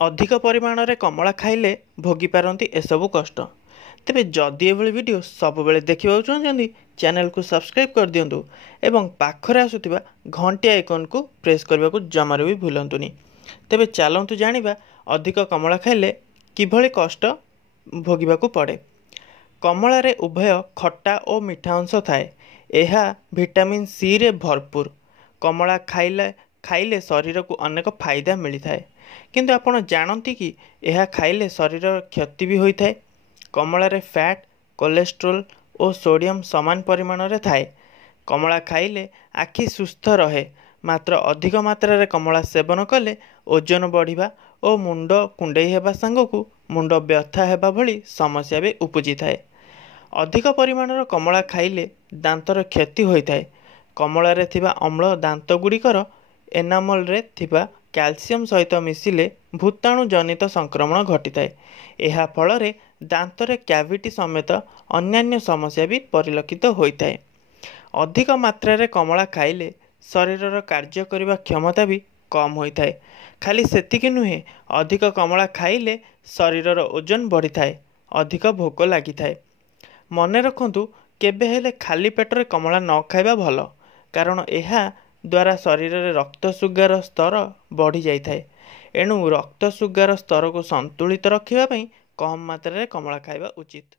ଅଧିକ ପରିମାଣରେ କମଳା ଖାଇଲେ ଭୋଗିପାରନ୍ତି ଏସବୁ କଷ୍ଟ। ତେବେ ଯଦି ଏଭଳି ଭିଡ଼ିଓ ସବୁବେଳେ ଦେଖିବାକୁ ଚାହୁଁଛନ୍ତି ଚ୍ୟାନେଲକୁ ସବସ୍କ୍ରାଇବ୍ କରିଦିଅନ୍ତୁ ଏବଂ ପାଖରେ ଆସୁଥିବା ଘଣ୍ଟି ଆଇକନ୍କୁ ପ୍ରେସ୍ କରିବାକୁ ଜମାରୁ ବି ଭୁଲନ୍ତୁନି। ତେବେ ଚାଲନ୍ତୁ ଜାଣିବା ଅଧିକ କମଳା ଖାଇଲେ କିଭଳି କଷ୍ଟ ଭୋଗିବାକୁ ପଡ଼େ। କମଳାରେ ଉଭୟ ଖଟା ଓ ମିଠା ଅଂଶ ଥାଏ। ଏହା ଭିଟାମିନ୍ ସିରେ ଭରପୁର। କମଳା ଖାଇଲେ ଶରୀରକୁ ଅନେକ ଫାଇଦା ମିଳିଥାଏ। କିନ୍ତୁ ଆପଣ ଜାଣନ୍ତି କି ଏହା ଖାଇଲେ ଶରୀରର କ୍ଷତି ବି ହୋଇଥାଏ। କମଳାରେ ଫ୍ୟାଟ୍, କୋଲେଷ୍ଟ୍ରୋଲ୍ ଓ ସୋଡ଼ିୟମ୍ ସମାନ ପରିମାଣରେ ଥାଏ। କମଳା ଖାଇଲେ ଆଖି ସୁସ୍ଥ ରହେ। ମାତ୍ର ଅଧିକ ମାତ୍ରାରେ କମଳା ସେବନ କଲେ ଓଜନ ବଢ଼ିବା ଓ ମୁଣ୍ଡ କୁଣ୍ଡେଇ ହେବା ସାଙ୍ଗକୁ ମୁଣ୍ଡ ବ୍ୟଥା ହେବା ଭଳି ସମସ୍ୟା ବି ଉପୁଜିଥାଏ। ଅଧିକ ପରିମାଣର କମଳା ଖାଇଲେ ଦାନ୍ତର କ୍ଷତି ହୋଇଥାଏ। କମଳାରେ ଥିବା ଅମ୍ଳ ଦାନ୍ତଗୁଡ଼ିକର ଏନାମଲରେ ଥିବା କ୍ୟାଲସିୟମ୍ ସହିତ ମିଶିଲେ ଭୂତାଣୁ ଜନିତ ସଂକ୍ରମଣ ଘଟିଥାଏ। ଏହା ଫଳରେ ଦାନ୍ତରେ କ୍ୟାଭିଟି ସମେତ ଅନ୍ୟାନ୍ୟ ସମସ୍ୟା ବି ପରିଲକ୍ଷିତ ହୋଇଥାଏ। ଅଧିକ ମାତ୍ରାରେ କମଳା ଖାଇଲେ ଶରୀରର କାର୍ଯ୍ୟ କରିବା କ୍ଷମତା ବି କମ୍ ହୋଇଥାଏ। ଖାଲି ସେତିକି ନୁହେଁ, ଅଧିକ କମଳା ଖାଇଲେ ଶରୀରର ଓଜନ ବଢ଼ିଥାଏ, ଅଧିକ ଭୋକ ଲାଗିଥାଏ। ମନେ ରଖନ୍ତୁ, କେବେ ହେଲେ ଖାଲି ପେଟରେ କମଳା ନ ଖାଇବା ଭଲ, କାରଣ ଏହା ଦ୍ୱାରା ଶରୀରରେ ରକ୍ତ ସୁଗାର ସ୍ତର ବଢ଼ିଯାଇଥାଏ। ଏଣୁ ରକ୍ତ ସୁଗାର ସ୍ତରକୁ ସନ୍ତୁଳିତ ରଖିବା ପାଇଁ କମ୍ ମାତ୍ରାରେ କମଳା ଖାଇବା ଉଚିତ।